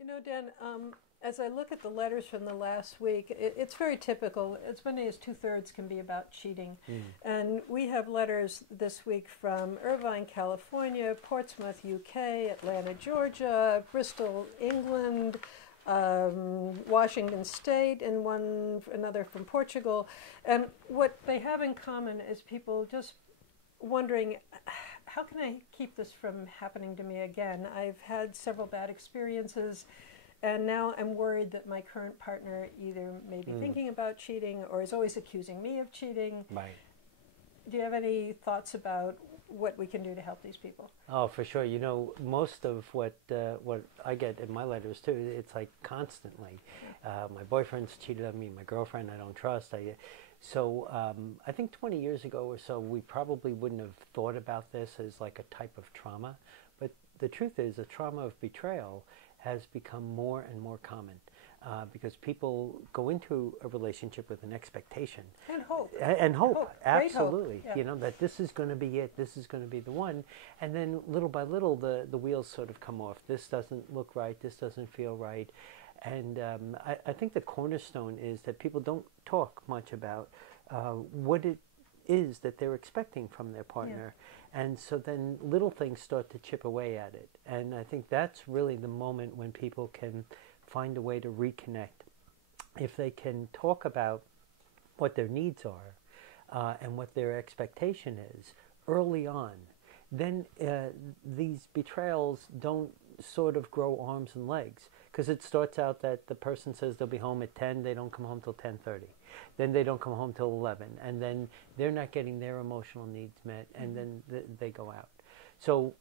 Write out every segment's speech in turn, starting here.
You know, Dan, as I look at the letters from the last week, it's very typical. As many as two-thirds can be about cheating. And we have letters this week from Irvine, California, Portsmouth, UK, Atlanta, Georgia, Bristol, England, Washington State, and another from Portugal. And what they have in common is people just wondering, how can I keep this from happening to me again? I've had several bad experiences, and now I'm worried that my current partner either may be thinking about cheating or is always accusing me of cheating. Right. Do you have any thoughts about what we can do to help these people? Oh, for sure. You know, most of what I get in my letters too, it's like constantly. My boyfriend's cheated on me. My girlfriend I don't trust. I think 20 years ago or so, we probably wouldn't have thought about this as like a type of trauma. But the truth is, the trauma of betrayal has become more and more common because people go into a relationship with an expectation. And hope. And hope, absolutely. Hope. Yeah. You know, that this is going to be it, this is going to be the one. And then little by little, the wheels sort of come off. This doesn't look right, this doesn't feel right. And I think the cornerstone is that people don't talk much about what it is that they're expecting from their partner. Yeah. And so then little things start to chip away at it. And I think that's really the moment when people can find a way to reconnect. If they can talk about what their needs are and what their expectation is early on, then these betrayals don't sort of grow arms and legs. Because it starts out that the person says they'll be home at 10, they don't come home till 10:30. Then they don't come home till 11. And then they're not getting their emotional needs met, and then they go out. So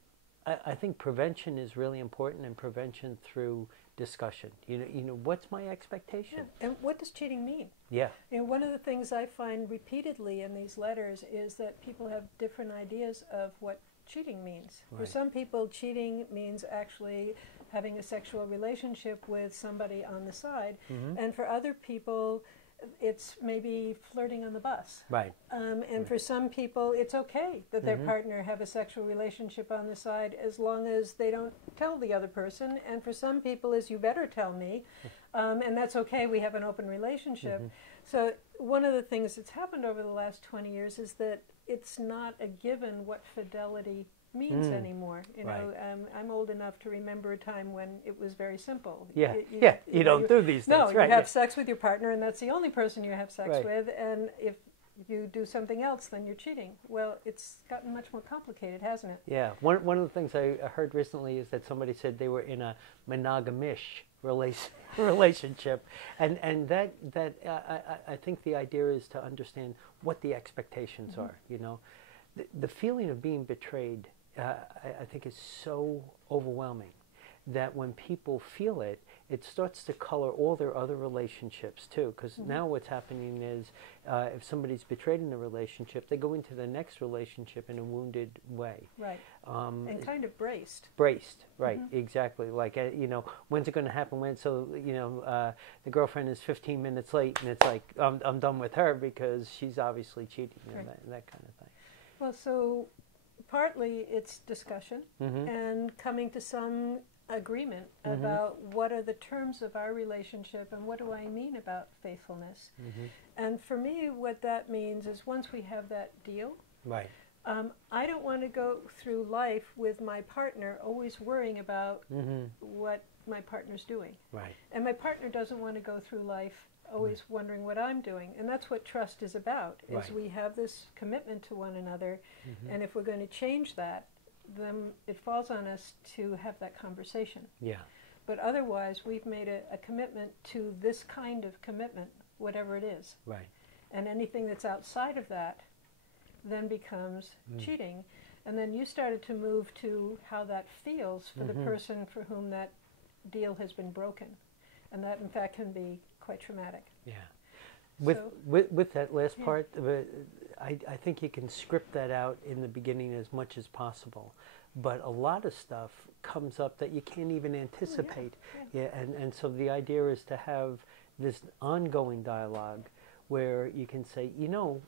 I think prevention is really important, and prevention through discussion. You know, what's my expectation? Yeah. And what does cheating mean? Yeah. You know, one of the things I find repeatedly in these letters is that people have different ideas of what cheating means. Right. For some people, cheating means actually having a sexual relationship with somebody on the side, and for other people, it's maybe flirting on the bus. Right. And for some people, it's okay that their partner have a sexual relationship on the side as long as they don't tell the other person. And for some people, is you better tell me, and that's okay. We have an open relationship. So one of the things that's happened over the last 20 years is that it's not a given what fidelity means anymore. You know, I'm old enough to remember a time when it was very simple. Yeah, you don't do these things. No, right, you have sex with your partner, and that's the only person you have sex right. with. And if you do something else, then you're cheating. Well, it's gotten much more complicated, hasn't it? Yeah. One of the things I heard recently is that somebody said they were in a monogamish relationship, and that I think the idea is to understand what the expectations are. You know, the feeling of being betrayed, I think, is so overwhelming that when people feel it, it starts to color all their other relationships too. Because now what's happening is, if somebody's betrayed in a relationship, they go into the next relationship in a wounded way. Right. And kind of braced. Braced, right? Exactly. Like, you know, when's it going to happen? When? So, you know, the girlfriend is 15 minutes late, and it's like, I'm done with her because she's obviously cheating, you know, that kind of thing. Well, so partly it's discussion and coming to some agreement about what are the terms of our relationship and what do I mean about faithfulness. And for me, what that means is once we have that deal, right. I don't want to go through life with my partner always worrying about what my partner's doing. Right. And my partner doesn't want to go through life always wondering what I'm doing. And that's what trust is about, is we have this commitment to one another, and if we're going to change that, then it falls on us to have that conversation. Yeah. But otherwise, we've made a commitment to this kind of commitment, whatever it is. Right. And anything that's outside of that then becomes cheating. And then you started to move to how that feels for the person for whom that deal has been broken. And that, in fact, can be quite traumatic. Yeah. With that last part, I think you can script that out in the beginning as much as possible. But a lot of stuff comes up that you can't even anticipate. And so the idea is to have this ongoing dialogue where you can say, you know,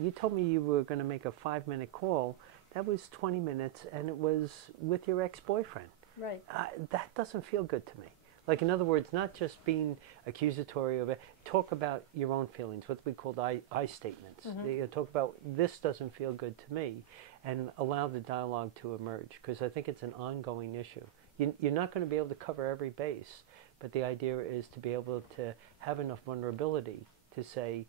you told me you were going to make a 5-minute call. That was 20 minutes, and it was with your ex-boyfriend. Right. That doesn't feel good to me. Like, in other words, not just being accusatory of it. Talk about your own feelings, what we call I statements. Talk about, this doesn't feel good to me, and allow the dialogue to emerge, because I think it's an ongoing issue. You're not going to be able to cover every base, but the idea is to be able to have enough vulnerability to say,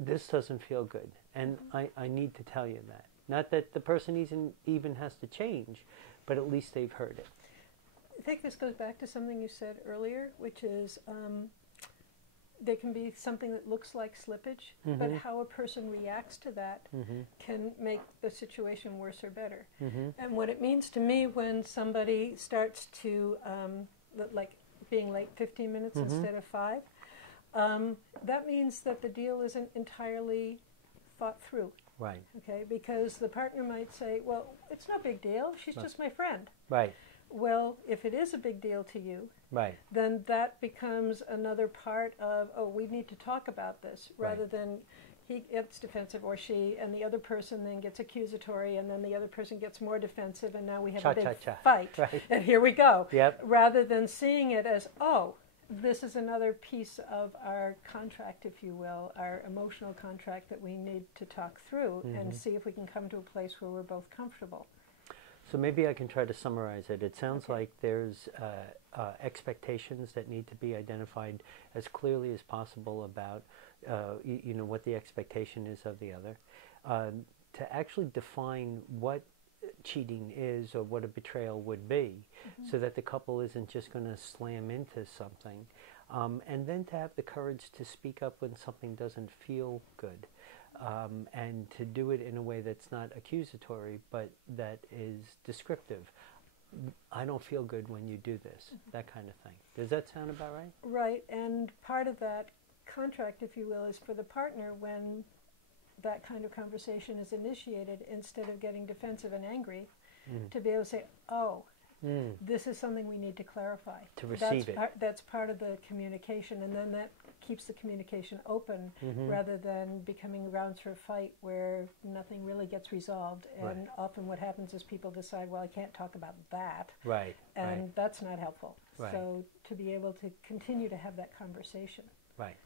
this doesn't feel good, and I need to tell you that. Not that the person even has to change, but at least they've heard it. I think this goes back to something you said earlier, which is there can be something that looks like slippage, but how a person reacts to that can make the situation worse or better. And what it means to me when somebody starts to, like being late 15 minutes instead of 5, that means that the deal isn't entirely thought through. Right. Okay, because the partner might say, well, it's no big deal, she's just my friend. Right. Well, if it is a big deal to you, right, then that becomes another part of, oh, we need to talk about this, rather than he gets defensive or she, and the other person then gets accusatory, and then the other person gets more defensive, and now we have a big fight. Right. And here we go. Yep. Rather than seeing it as, oh, this is another piece of our contract, if you will, our emotional contract that we need to talk through and see if we can come to a place where we're both comfortable. So maybe I can try to summarize it. It sounds like there's expectations that need to be identified as clearly as possible about, what the expectation is of the other. To actually define what cheating is or what a betrayal would be, so that the couple isn't just going to slam into something. And then to have the courage to speak up when something doesn't feel good. And to do it in a way that's not accusatory, but that is descriptive. I don't feel good when you do this, that kind of thing. Does that sound about right? Right, and part of that contract, if you will, is for the partner when that kind of conversation is initiated, instead of getting defensive and angry, to be able to say, oh, this is something we need to clarify. To receive that's part of the communication, and then that keeps the communication open rather than becoming grounds for a fight where nothing really gets resolved. And often what happens is people decide, well, I can't talk about that. Right. And that's not helpful. Right. So to be able to continue to have that conversation. Right.